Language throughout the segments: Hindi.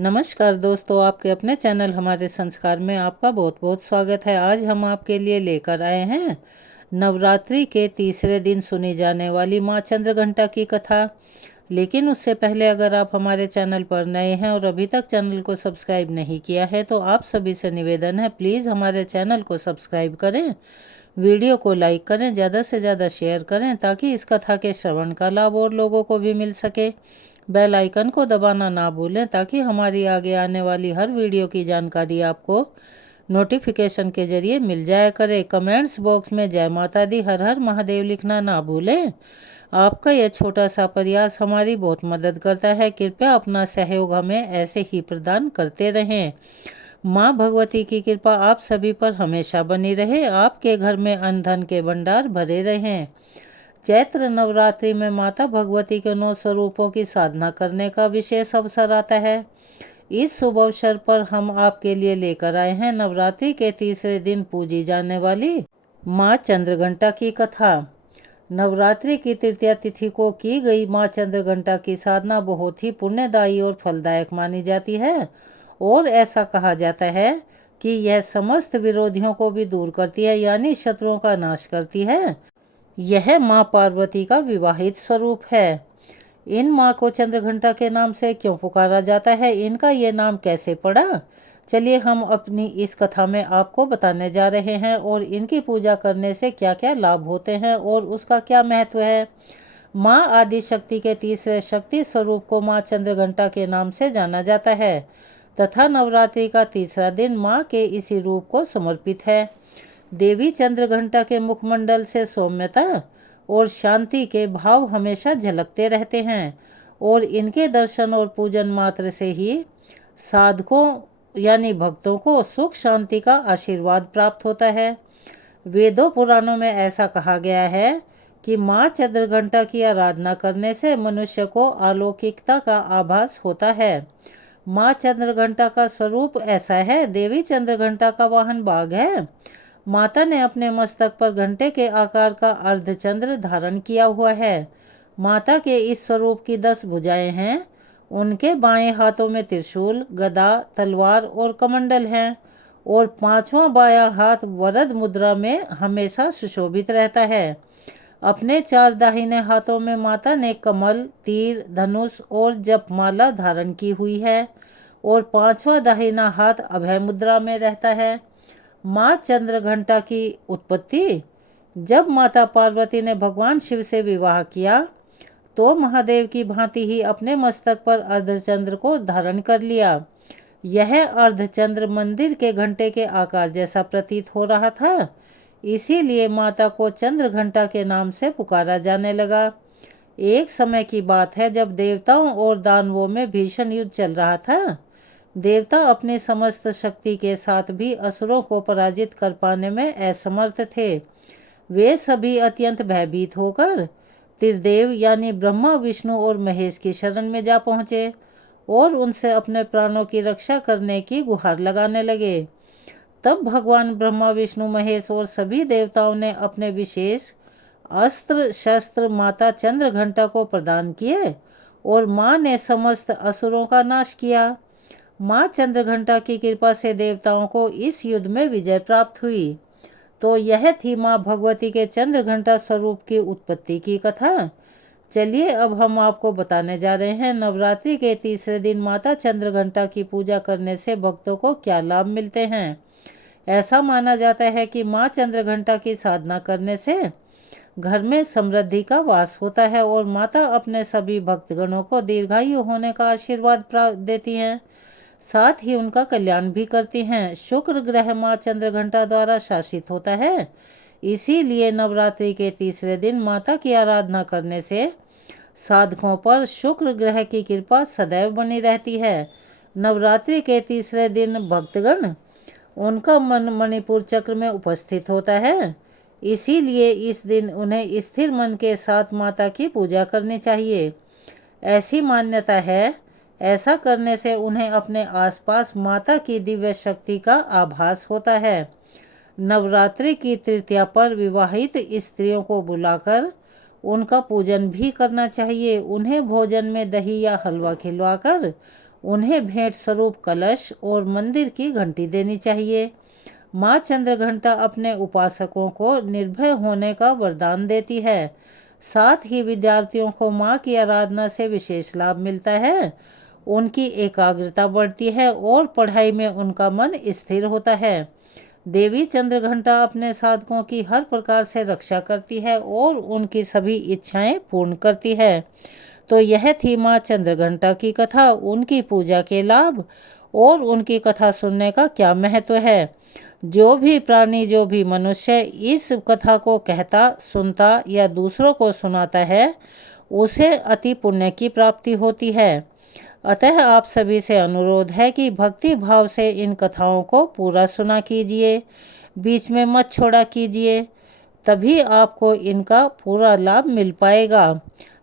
नमस्कार दोस्तों, आपके अपने चैनल हमारे संस्कार में आपका बहुत बहुत स्वागत है। आज हम आपके लिए लेकर आए हैं नवरात्रि के तीसरे दिन सुनी जाने वाली माँ चंद्रघंटा की कथा। लेकिन उससे पहले अगर आप हमारे चैनल पर नए हैं और अभी तक चैनल को सब्सक्राइब नहीं किया है तो आप सभी से निवेदन है, प्लीज़ हमारे चैनल को सब्सक्राइब करें, वीडियो को लाइक करें, ज़्यादा से ज़्यादा शेयर करें ताकि इस कथा के श्रवण का लाभ और लोगों को भी मिल सके। बेल आइकन को दबाना ना भूलें ताकि हमारी आगे आने वाली हर वीडियो की जानकारी आपको नोटिफिकेशन के जरिए मिल जाया करे। कमेंट्स बॉक्स में जय माता दी, हर हर महादेव लिखना ना भूलें। आपका यह छोटा सा प्रयास हमारी बहुत मदद करता है। कृपया अपना सहयोग हमें ऐसे ही प्रदान करते रहें। माँ भगवती की कृपा आप सभी पर हमेशा बनी रहे, आपके घर में अन्न धन के भंडार भरे रहें। चैत्र नवरात्रि में माता भगवती के 9 स्वरूपों की साधना करने का विशेष अवसर आता है। इस शुभ अवसर पर हम आपके लिए लेकर आए हैं नवरात्रि के तीसरे दिन पूजी जाने वाली माँ चंद्रघंटा की कथा। नवरात्रि की तृतीया तिथि को की गई माँ चंद्रघंटा की साधना बहुत ही पुण्यदायी और फलदायक मानी जाती है और ऐसा कहा जाता है कि यह समस्त विरोधियों को भी दूर करती है, यानी शत्रुओं का नाश करती है। यह माँ पार्वती का विवाहित स्वरूप है। इन माँ को चंद्रघंटा के नाम से क्यों पुकारा जाता है, इनका ये नाम कैसे पड़ा, चलिए हम अपनी इस कथा में आपको बताने जा रहे हैं और इनकी पूजा करने से क्या क्या लाभ होते हैं और उसका क्या महत्व है। माँ आदि शक्ति के तीसरे शक्ति स्वरूप को माँ चंद्रघंटा के नाम से जाना जाता है तथा नवरात्रि का तीसरा दिन माँ के इसी रूप को समर्पित है। देवी चंद्रघंटा के मुखमंडल से सौम्यता और शांति के भाव हमेशा झलकते रहते हैं और इनके दर्शन और पूजन मात्र से ही साधकों यानी भक्तों को सुख शांति का आशीर्वाद प्राप्त होता है। वेदों पुराणों में ऐसा कहा गया है कि माँ चंद्रघंटा की आराधना करने से मनुष्य को अलौकिकता का आभास होता है। माँ चंद्रघंटा का स्वरूप ऐसा है। देवी चंद्रघंटा का वाहन बाघ है। माता ने अपने मस्तक पर घंटे के आकार का अर्धचंद्र धारण किया हुआ है। माता के इस स्वरूप की 10 भुजाएं हैं। उनके बाएं हाथों में त्रिशूल, गदा, तलवार और कमंडल हैं और 5वां बायां हाथ वरद मुद्रा में हमेशा सुशोभित रहता है। अपने 4 दाहिने हाथों में माता ने कमल, तीर, धनुष और जपमाला धारण की हुई है और 5वां दाहिना हाथ अभय मुद्रा में रहता है। माँ चंद्रघंटा की उत्पत्ति। जब माता पार्वती ने भगवान शिव से विवाह किया तो महादेव की भांति ही अपने मस्तक पर अर्धचंद्र को धारण कर लिया। यह अर्धचंद्र मंदिर के घंटे के आकार जैसा प्रतीत हो रहा था, इसीलिए माता को चंद्रघंटा के नाम से पुकारा जाने लगा। एक समय की बात है जब देवताओं और दानवों में भीषण युद्ध चल रहा था। देवता अपनी समस्त शक्ति के साथ भी असुरों को पराजित कर पाने में असमर्थ थे। वे सभी अत्यंत भयभीत होकर त्रिदेव यानी ब्रह्मा, विष्णु और महेश की शरण में जा पहुँचे और उनसे अपने प्राणों की रक्षा करने की गुहार लगाने लगे। तब भगवान ब्रह्मा, विष्णु, महेश और सभी देवताओं ने अपने विशेष अस्त्र शस्त्र माता चंद्रघंटा को प्रदान किए और माँ ने समस्त असुरों का नाश किया। माँ चंद्रघंटा की कृपा से देवताओं को इस युद्ध में विजय प्राप्त हुई। तो यह थी माँ भगवती के चंद्रघंटा स्वरूप की उत्पत्ति की कथा। चलिए अब हम आपको बताने जा रहे हैं नवरात्रि के तीसरे दिन माता चंद्रघंटा की पूजा करने से भक्तों को क्या लाभ मिलते हैं। ऐसा माना जाता है कि माँ चंद्रघंटा की साधना करने से घर में समृद्धि का वास होता है और माता अपने सभी भक्तगणों को दीर्घायु होने का आशीर्वाद देती हैं, साथ ही उनका कल्याण भी करती हैं। शुक्र ग्रह माँ चंद्रघंटा द्वारा शासित होता है, इसीलिए नवरात्रि के तीसरे दिन माता की आराधना करने से साधकों पर शुक्र ग्रह की कृपा सदैव बनी रहती है। नवरात्रि के तीसरे दिन भक्तगण उनका मन मणिपुर चक्र में उपस्थित होता है, इसीलिए इस दिन उन्हें स्थिर मन के साथ माता की पूजा करनी चाहिए। ऐसी मान्यता है, ऐसा करने से उन्हें अपने आसपास माता की दिव्य शक्ति का आभास होता है। नवरात्रि की तृतीया पर विवाहित स्त्रियों को बुलाकर उनका पूजन भी करना चाहिए। उन्हें भोजन में दही या हलवा खिलवाकर उन्हें भेंट स्वरूप कलश और मंदिर की घंटी देनी चाहिए। माँ चंद्रघंटा अपने उपासकों को निर्भय होने का वरदान देती है। साथ ही विद्यार्थियों को माँ की आराधना से विशेष लाभ मिलता है। उनकी एकाग्रता बढ़ती है और पढ़ाई में उनका मन स्थिर होता है। देवी चंद्रघंटा अपने साधकों की हर प्रकार से रक्षा करती है और उनकी सभी इच्छाएं पूर्ण करती है। तो यह थी माँ चंद्रघंटा की कथा, उनकी पूजा के लाभ और उनकी कथा सुनने का क्या महत्व है। जो भी प्राणी, जो भी मनुष्य इस कथा को कहता, सुनता या दूसरों को सुनाता है, उसे अति पुण्य की प्राप्ति होती है। अतः आप सभी से अनुरोध है कि भक्ति भाव से इन कथाओं को पूरा सुना कीजिए, बीच में मत छोड़ा कीजिए, तभी आपको इनका पूरा लाभ मिल पाएगा।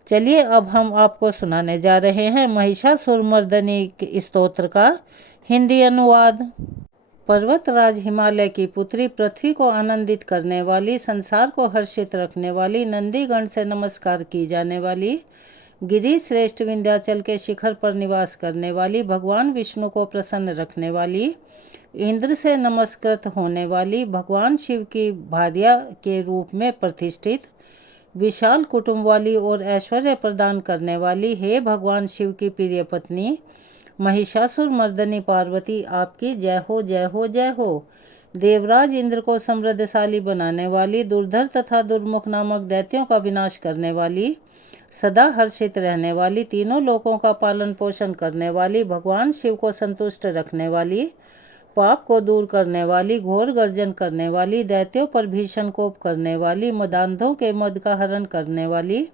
चलिए अब हम आपको सुनाने जा रहे हैं महिषासुरमर्दिनी स्तोत्र का हिंदी अनुवाद। पर्वतराज हिमालय की पुत्री, पृथ्वी को आनंदित करने वाली, संसार को हर्षित रखने वाली, नंदीगण से नमस्कार की जाने वाली, गिरि श्रेष्ठ विंध्याचल के शिखर पर निवास करने वाली, भगवान विष्णु को प्रसन्न रखने वाली, इंद्र से नमस्कृत होने वाली, भगवान शिव की भार्या के रूप में प्रतिष्ठित, विशाल कुटुंब वाली और ऐश्वर्य प्रदान करने वाली, हे भगवान शिव की प्रिय पत्नी महिषासुर मर्दनी पार्वती, आपकी जय हो, जय हो, जय हो। देवराज इंद्र को समृद्धशाली बनाने वाली, दुर्धर तथा दुर्मुख नामक दैत्यों का विनाश करने वाली, सदा हर्षित रहने वाली, तीनों लोकों का पालन पोषण करने वाली, भगवान शिव को संतुष्ट रखने वाली, पाप को दूर करने वाली, घोर गर्जन करने वाली, दैत्यों पर भीषण कोप करने वाली, मदांधों के मद का हरण करने वाली,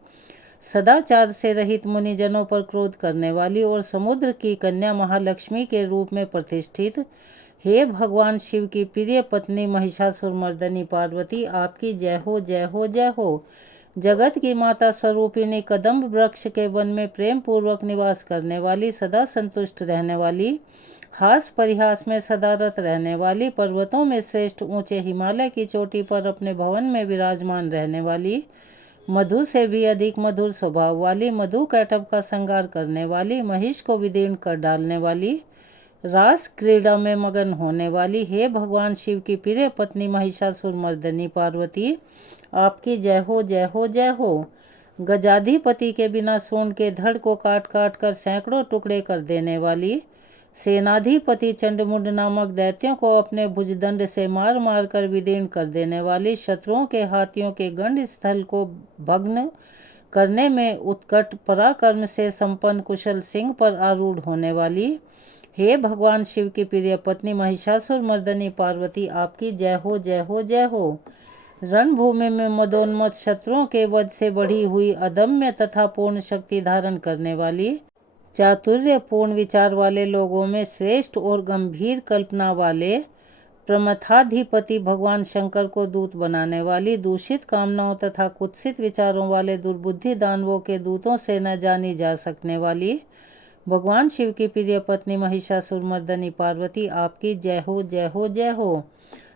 सदाचार से रहित मुनिजनों पर क्रोध करने वाली और समुद्र की कन्या महालक्ष्मी के रूप में प्रतिष्ठित, हे भगवान शिव की प्रिय पत्नी महिषासुरमर्दिनी पार्वती, आपकी जय हो, जय हो, जय हो। जगत की माता स्वरूपिणी कदम्ब वृक्ष के वन में प्रेम पूर्वक निवास करने वाली, सदा संतुष्ट रहने वाली, हास परिहास में सदा रत रहने वाली, पर्वतों में श्रेष्ठ ऊंचे हिमालय की चोटी पर अपने भवन में विराजमान रहने वाली, मधु से भी अधिक मधुर स्वभाव वाली, मधु कैटभ का संगार करने वाली, महिष को विदीर्ण कर डालने वाली, रास क्रीड़ा में मगन होने वाली, हे भगवान शिव की प्रिय पत्नी महिषासुरमर्दिनी पार्वती, आपकी जय हो, जय हो, जय हो। गजाधिपति के बिना सूंड के धड़ को काट काट कर सैकड़ों टुकड़े कर देने वाली, सेनाधिपति चंडमुंड नामक दैत्यों को अपने भुजदंड से मार मार कर विदीर्ण कर देने वाली, शत्रुओं के हाथियों के गंड स्थल को भग्न करने में उत्कट पराक्रम से संपन्न कुशल सिंह पर आरूढ़ होने वाली, हे भगवान शिव की प्रिय पत्नी महिषासुरमर्दिनी पार्वती, आपकी जय हो, जय हो, जय हो। रणभूमि में मदोन्मत्त शत्रुओं के वध से बढ़ी हुई अदम्य तथा पूर्ण शक्ति धारण करने वाली, चातुर्यपूर्ण विचार वाले लोगों में श्रेष्ठ और गंभीर कल्पना वाले, प्रमथाधिपति भगवान शंकर को दूत बनाने वाली, दूषित कामनाओं तथा कुत्सित विचारों वाले दुर्बुद्धि दानवों के दूतों से न जानी जा सकने वाली, भगवान शिव की प्रिय पत्नी महिषासुरमर्दिनी पार्वती, आपकी जय हो, जय हो, जय हो।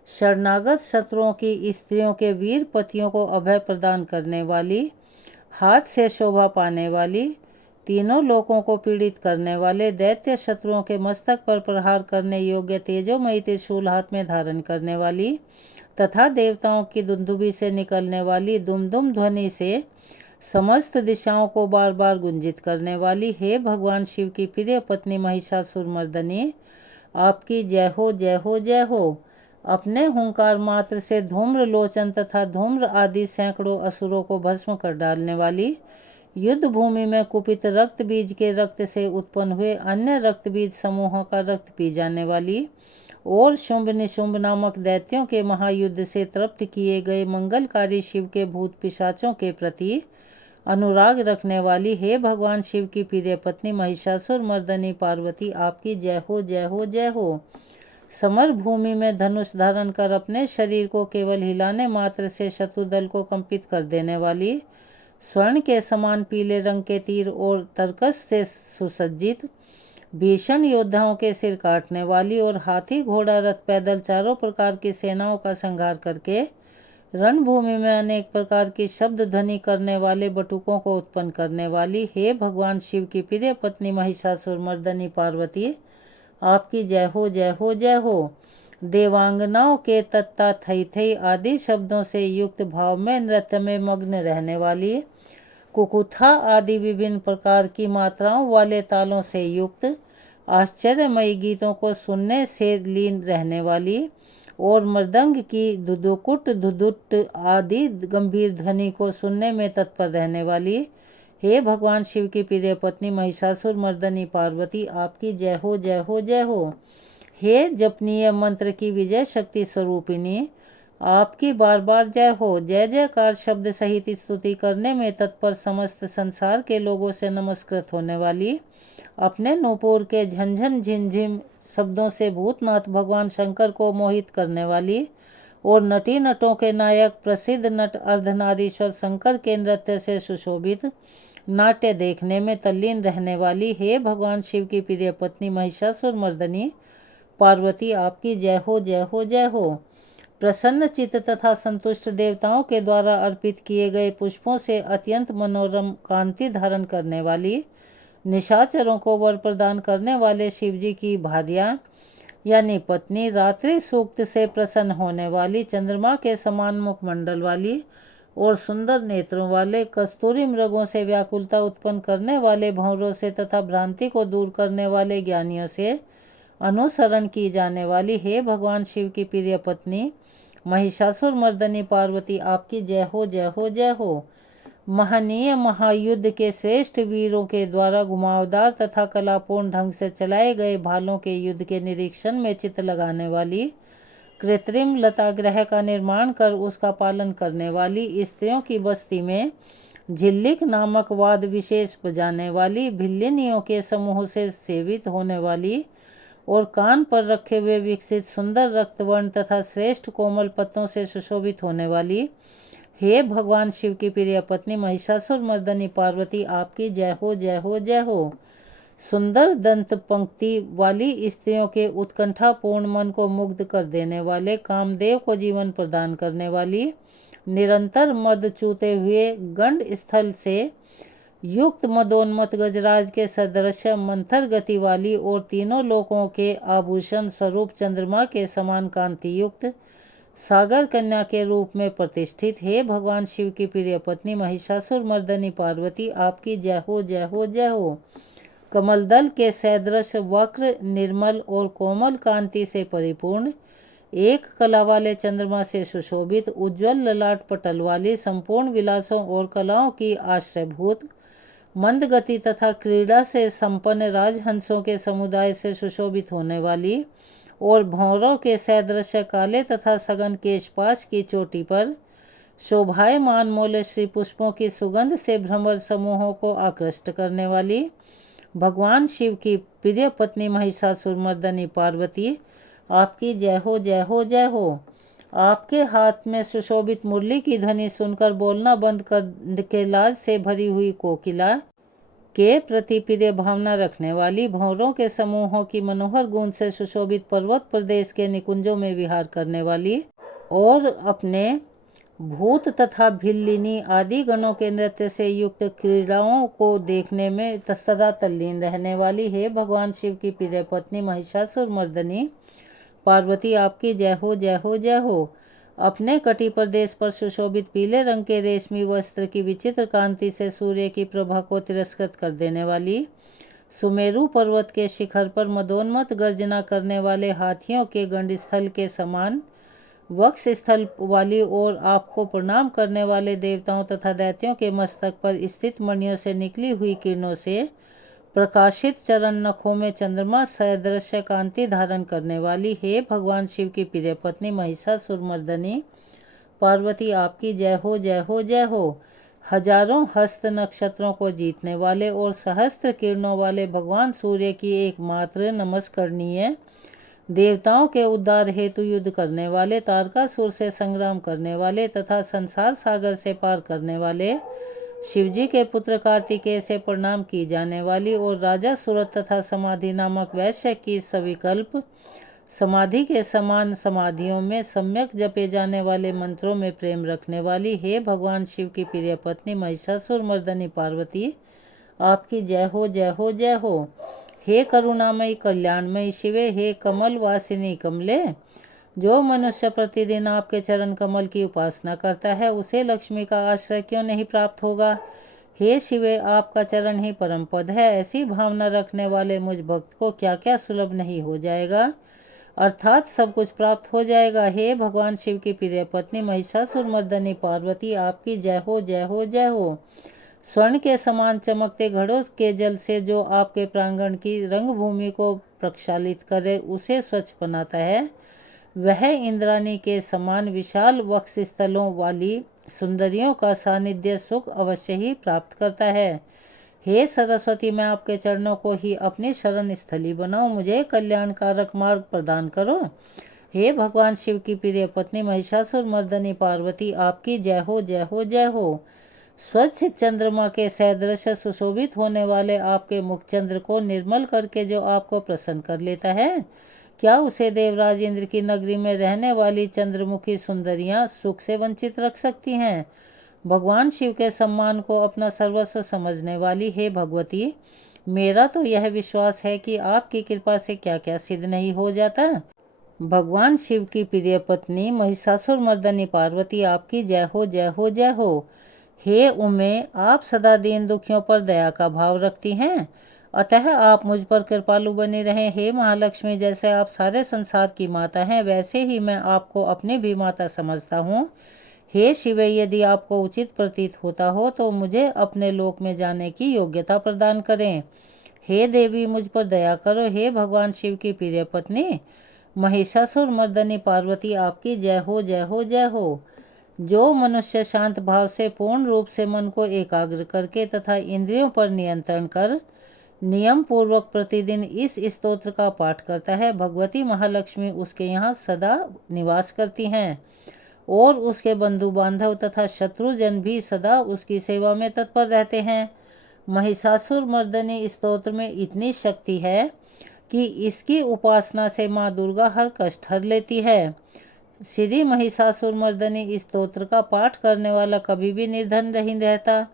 शरणागत शत्रुओं की स्त्रियों के वीर पतियों को अभय प्रदान करने वाली, हाथ से शोभा पाने वाली, तीनों लोकों को पीड़ित करने वाले, दैत्य शत्रुओं के मस्तक पर प्रहार करने योग्य तेजोमयी त्रिशूल हाथ में धारण करने वाली तथा देवताओं की दुंदुभी से निकलने वाली दुमदुम ध्वनि से समस्त दिशाओं को बार बार गुंजित करने वाली, हे भगवान शिव की प्रिय पत्नी महिषासुरमर्दिनी, आपकी जय हो, जय हो, जय हो। अपने हुंकार मात्र से धूम्र लोचन तथा धूम्र आदि सैकड़ों असुरों को भस्म कर डालने वाली, युद्ध भूमि में कुपित रक्त बीज के रक्त से उत्पन्न हुए अन्य रक्त बीज समूहों का रक्त पी जाने वाली और शुंभ निशुंभ नामक दैत्यों के महायुद्ध से तृप्त किए गए मंगलकारी शिव के भूत पिशाचों के प्रति अनुराग रखने वाली, हे भगवान शिव की प्रिय पत्नी महिषासुरमर्दिनी पार्वती, आपकी जय हो, जय हो, जय हो। समर भूमि में धनुष धारण कर अपने शरीर को केवल हिलाने मात्र से शत्रु दल को कंपित कर देने वाली, स्वर्ण के समान पीले रंग के तीर और तरकस से सुसज्जित भीषण योद्धाओं के सिर काटने वाली और हाथी घोड़ा रथ पैदल चारों प्रकार की सेनाओं का संहार करके रणभूमि में अनेक प्रकार की शब्द ध्वनि करने वाले बटुकों को उत्पन्न करने वाली, हे भगवान शिव की प्रिय पत्नी महिषासुर मर्दनी पार्वती, आपकी जय हो जय हो जय हो। देवांगनाओं के तत्ता थई थई आदि शब्दों से युक्त भाव में नृत्य में मग्न रहने वाली, कुकुथा आदि विभिन्न प्रकार की मात्राओं वाले तालों से युक्त आश्चर्यमयी गीतों को सुनने से लीन रहने वाली और मृदंग की धुधुकुट धुधुट आदि गंभीर ध्वनि को सुनने में तत्पर रहने वाली, हे भगवान शिव की प्रिय पत्नी महिषासुर मर्दनी पार्वती, आपकी जय हो जय हो जय हो। हे जपनीय मंत्र की विजय शक्ति स्वरूपिणी, आपकी बार बार जय हो। जय जयकार शब्द सहित स्तुति करने में तत्पर समस्त संसार के लोगों से नमस्कृत होने वाली, अपने नूपुर के झंझन झिमझिम शब्दों से भूतनाथ भगवान शंकर को मोहित करने वाली और नटी नटों के नायक प्रसिद्ध नट अर्धनारीश्वर शंकर के नृत्य से सुशोभित नाट्य देखने में तल्लीन रहने वाली, हे भगवान शिव की प्रिय पत्नी महिषासुर मर्दनी पार्वती, आपकी जय हो जय हो जय हो। प्रसन्न चित्त तथा संतुष्ट देवताओं के द्वारा अर्पित किए गए पुष्पों से अत्यंत मनोरम कांति धारण करने वाली, निशाचरों को वर प्रदान करने वाले शिवजी की भार्या यानी पत्नी, रात्रि सूक्त से प्रसन्न होने वाली, चंद्रमा के समान मुखमंडल वाली और सुंदर नेत्रों वाले, कस्तूरी मृगों से व्याकुलता उत्पन्न करने वाले भंवरों से तथा भ्रांति को दूर करने वाले ज्ञानियों से अनुसरण की जाने वाली, हे भगवान शिव की प्रिय पत्नी महिषासुर मर्दनी पार्वती, आपकी जय हो जय हो जय हो। महनीय महायुद्ध के श्रेष्ठ वीरों के द्वारा घुमावदार तथा कलापूर्ण ढंग से चलाए गए भालों के युद्ध के निरीक्षण में चित्त लगाने वाली, कृत्रिम लताग्रह का निर्माण कर उसका पालन करने वाली, स्त्रियों की बस्ती में झिल्लिक नामक वाद विशेष बजाने वाली, भिल्लिनियों के समूह से सेवित होने वाली और कान पर रखे हुए विकसित सुंदर रक्तवर्ण तथा श्रेष्ठ कोमल पत्तों से सुशोभित होने वाली, हे भगवान शिव की प्रिय पत्नी महिषासुर मर्दनी पार्वती, आपकी जय हो जय हो जय हो। सुंदर दंत पंक्ति वाली स्त्रियों के उत्कंठापूर्ण मन को मुग्ध कर देने वाले, कामदेव को जीवन प्रदान करने वाली, निरंतर मद चूते हुए गंड स्थल से युक्त मदोन्मत गजराज के सदृश मंथर गति वाली और तीनों लोकों के आभूषण स्वरूप चंद्रमा के समान कांति युक्त सागर कन्या के रूप में प्रतिष्ठित, हे भगवान शिव की प्रिय पत्नी महिषासुर मर्दनी पार्वती, आपकी जय हो जय हो जय हो। कमलदल के सदृश वक्र निर्मल और कोमल कांति से परिपूर्ण, एक कला वाले चंद्रमा से सुशोभित, उज्ज्वल ललाट पटल वाली, संपूर्ण विलासों और कलाओं की आश्रयभूत, मंद गति तथा क्रीड़ा से संपन्न राजहंसों के समुदाय से सुशोभित होने वाली और भौरों के सदृश काले तथा सघन केशपाश की चोटी पर शोभायमान मोले श्री पुष्पों की सुगंध से भ्रमर समूहों को आकृष्ट करने वाली, भगवान शिव की प्रिय पत्नी महिषासुर मर्दनी पार्वती, आपकी जय हो जय हो जय हो। आपके हाथ में सुशोभित मुरली की ध्वनि सुनकर बोलना बंद कर के लाज से भरी हुई कोकिला के प्रति प्रिय भावना रखने वाली, भंवरों के समूहों की मनोहर गूंज से सुशोभित पर्वत प्रदेश के निकुंजों में विहार करने वाली और अपने भूत तथा भिल्लिनी आदि गणों के नृत्य से युक्त क्रीड़ाओं को देखने में सदा तल्लीन रहने वाली, हे भगवान शिव की प्रिय पत्नी महिषासुर मर्दनी पार्वती, आपकी जय हो जय हो जय हो। अपने कटी प्रदेश पर सुशोभित पीले रंग के रेशमी वस्त्र की विचित्र कांति से सूर्य की प्रभा को तिरस्कृत कर देने वाली, सुमेरु पर्वत के शिखर पर मदोन्मत गर्जना करने वाले हाथियों के गंडस्थल के समान वक्ष स्थल वाली और आपको प्रणाम करने वाले देवताओं तथा दैत्यों के मस्तक पर स्थित मणियों से निकली हुई किरणों से प्रकाशित चरण नखों में चंद्रमा सदृश कांति धारण करने वाली, हे भगवान शिव की प्रिय पत्नी महिषासुर मर्दनी पार्वती, आपकी जय हो जय हो जय हो। हजारों हस्त नक्षत्रों को जीतने वाले और सहस्त्र किरणों वाले भगवान सूर्य की एकमात्र नमस्करणीय, देवताओं के उद्धार हेतु युद्ध करने वाले, तारकासुर से संग्राम करने वाले तथा संसार सागर से पार करने वाले शिवजी के पुत्र कार्तिकेय से प्रणाम की जाने वाली और राजा सूरत तथा समाधि नामक वैश्य की सविकल्प समाधि के समान समाधियों में सम्यक जपे जाने वाले मंत्रों में प्रेम रखने वाली हे भगवान शिव की प्रिय पत्नी महिषासुर मर्दनी पार्वती, आपकी जय हो जय हो जय हो। हे करुणामयी कल्याणमयी शिवे, हे कमल वासिनी कमले, जो मनुष्य प्रतिदिन आपके चरण कमल की उपासना करता है उसे लक्ष्मी का आश्रय क्यों नहीं प्राप्त होगा। हे शिवे, आपका चरण ही परम पद है। ऐसी भावना रखने वाले मुझ भक्त को क्या क्या सुलभ नहीं हो जाएगा, अर्थात सब कुछ प्राप्त हो जाएगा। हे भगवान शिव की प्रिय पत्नी महिषासुर मर्दनी पार्वती, आपकी जय हो जय हो जय हो। स्वर्ण के समान चमकते घड़ों के जल से जो आपके प्रांगण की रंगभूमि को प्रक्षालित करे, उसे स्वच्छ बनाता है, वह इंद्राणी के समान विशाल वक्ष स्थलों वाली सुंदरियों का सानिध्य सुख अवश्य ही प्राप्त करता है। हे सरस्वती, मैं आपके चरणों को ही अपनी शरण स्थली बनाऊं, मुझे कल्याणकारक मार्ग प्रदान करो। हे भगवान शिव की प्रिय पत्नी महिषासुर मर्दनी पार्वती, आपकी जय हो जय हो जय हो। स्वच्छ चंद्रमा के सदृश सुशोभित होने वाले आपके मुखचंद्र को निर्मल करके जो आपको प्रसन्न कर लेता है, क्या उसे देवराज इंद्र की नगरी में रहने वाली चंद्रमुखी सुंदरियां सुख से वंचित रख सकती हैं। भगवान शिव के सम्मान को अपना सर्वस्व समझने वाली हे भगवती, मेरा तो यह विश्वास है कि आपकी कृपा से क्या क्या सिद्ध नहीं हो जाता। भगवान शिव की प्रिय पत्नी महिषासुर मर्दनी पार्वती, आपकी जय हो जय हो जय हो। हे उमे, आप सदा दीन दुखियों पर दया का भाव रखती हैं, अतः आप मुझ पर कृपालु बनी रहें। हे महालक्ष्मी, जैसे आप सारे संसार की माता हैं, वैसे ही मैं आपको अपनी भी माता समझता हूँ। हे शिवे, यदि आपको उचित प्रतीत होता हो तो मुझे अपने लोक में जाने की योग्यता प्रदान करें। हे देवी, मुझ पर दया करो। हे भगवान शिव की प्रिय पत्नी महिषासुर मर्दनी पार्वती, आपकी जय हो जय हो जय हो। जो मनुष्य शांत भाव से पूर्ण रूप से मन को एकाग्र करके तथा इंद्रियों पर नियंत्रण कर नियम पूर्वक प्रतिदिन इस स्तोत्र का पाठ करता है, भगवती महालक्ष्मी उसके यहाँ सदा निवास करती हैं और उसके बंधु बांधव तथा शत्रुजन भी सदा उसकी सेवा में तत्पर रहते हैं। महिषासुर मर्दनी स्तोत्र में इतनी शक्ति है कि इसकी उपासना से माँ दुर्गा हर कष्ट हर लेती है। श्री महिषासुर मर्दनी स्तोत्र का पाठ करने वाला कभी भी निर्धन नहीं रहता।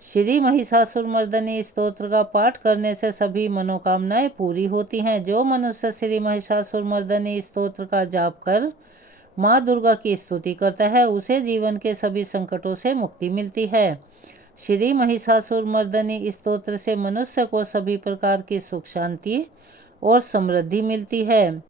श्री महिषासुर मर्दनी स्तोत्र का पाठ करने से सभी मनोकामनाएं पूरी होती हैं। जो मनुष्य श्री महिषासुर मर्दनी स्तोत्र का जाप कर माँ दुर्गा की स्तुति करता है, उसे जीवन के सभी संकटों से मुक्ति मिलती है। श्री महिषासुर मर्दनी स्तोत्र से मनुष्य को सभी प्रकार की सुख शांति और समृद्धि मिलती है।